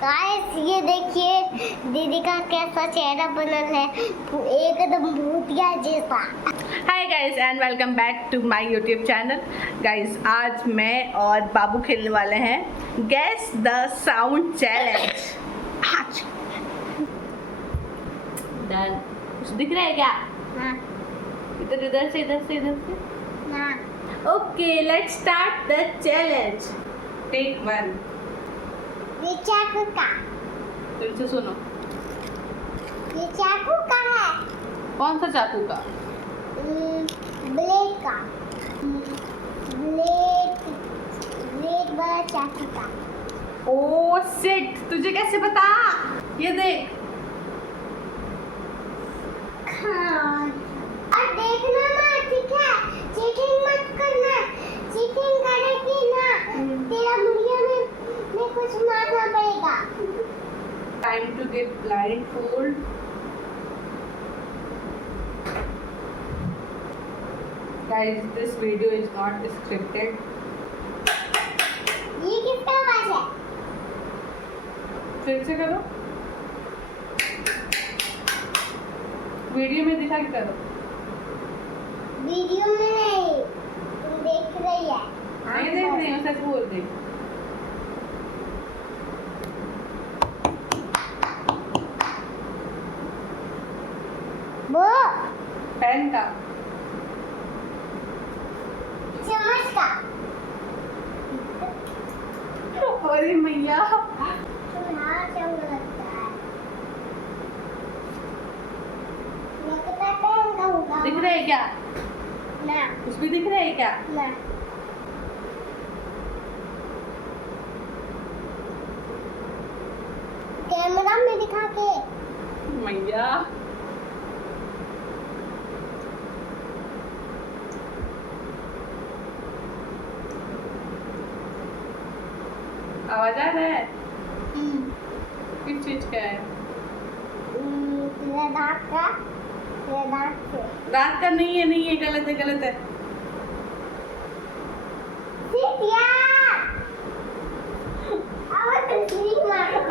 Guys ये देखिए दीदी का कैसा चेहरा बनल है, एकदम भूतिया जैसा। Hi guys and welcome back to my YouTube channel. Guys आज मैं और बाबू खेलने वाले हैं guess the sound challenge. Done. कुछ दिख रहा है क्या? हाँ। इधर से हाँ। Okay let's start the challenge. Take 1। ये चाकू का। फिर से सुनो। ये चाकू का है। कौन सा चाकू का? ब्लेड का। ब्लेड वाला चाकू का। ओ शिट, तुझे कैसे पता? ये देख। हाँ। और देखना ना, ठीक है? चीटिंग मत करना। चीटिंग करेगी ना, तेरा मुड़िया में कुछ मारना पड़ेगा। Time to get blindfold. Guys, this video is not scripted. ये किसका आवाज है? फिर से करो। वीडियो में दिखा के करो। वीडियो में नहीं, तुम देख रही है। नहीं देख रही हूँ, सच बोल रही। वो पेन का। चम्मच का। अरे मैया। तुम्हारा चम्मच लगता है। लगता है पेन का होगा। दिख रहा है क्या? ना। कुछ भी दिख रहा है क्या? ना। कैमरा में दिखा के। मैया। आवाज आ रहा है? किस चीज का है? तेरा दांत का। तेरा दांत से। रात का नहीं है, गलत है। सीटिया।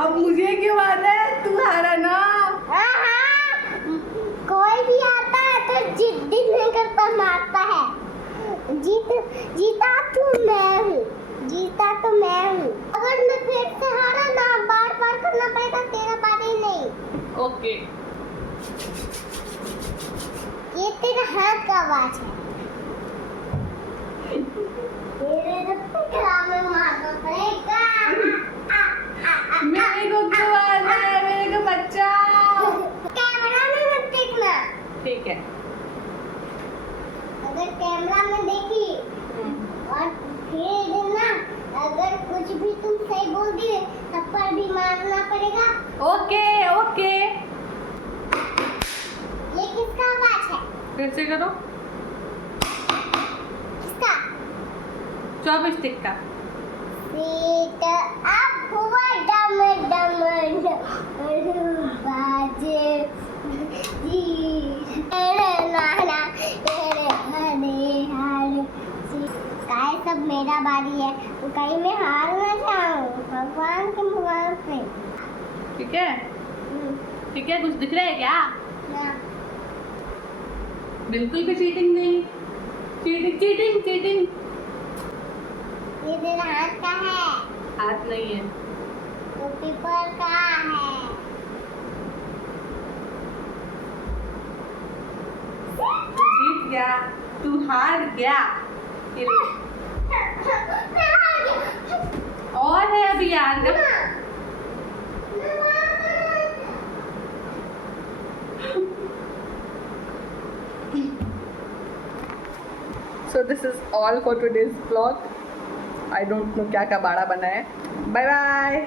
अब मुझे क्यों आता है? तू हारा ना। कोई भी आता है तो जिद्दी नहीं करता, मारता है। जीता तो मैं हूँ। अगर मैं फिर से हारा ना, बार करना पड़ेगा, तेरा बात ही नहीं। ओके। ये तेरा हाथ का आवाज है। तेरे तो कान में मारना पड़ेगा। मेरे को क्यों आ रहा है? मेरे को बचाओ। कैमरा में मत देखना। ठीक है। अगर कैमरा में देखी और फिर ना, अगर कुछ भी तुम सही बोल दिए थप्पड़ भी मारना पड़ेगा। ओके। ये किसका आवाज है? फिर से करो। किसका? चॉपस्टिक का। सीट अब हुआ डम बाजे जी तेरे नाना तेरे हरे हार। काय सब मेरा बारी है, तो कहीं मैं हार ना जाऊं भगवान के मुहार से। ठीक है। कुछ दिख रहा है क्या? ना। बिल्कुल भी चीटिंग नहीं। चीटिंग। ये तेरा हाथ का है। हाथ नहीं है। तो पेपर का है। तू जीत गया, तू हार गया। और है अभी यार का। So this is all for today's vlog. I don't know क्या बाड़ा बना है। Bye bye.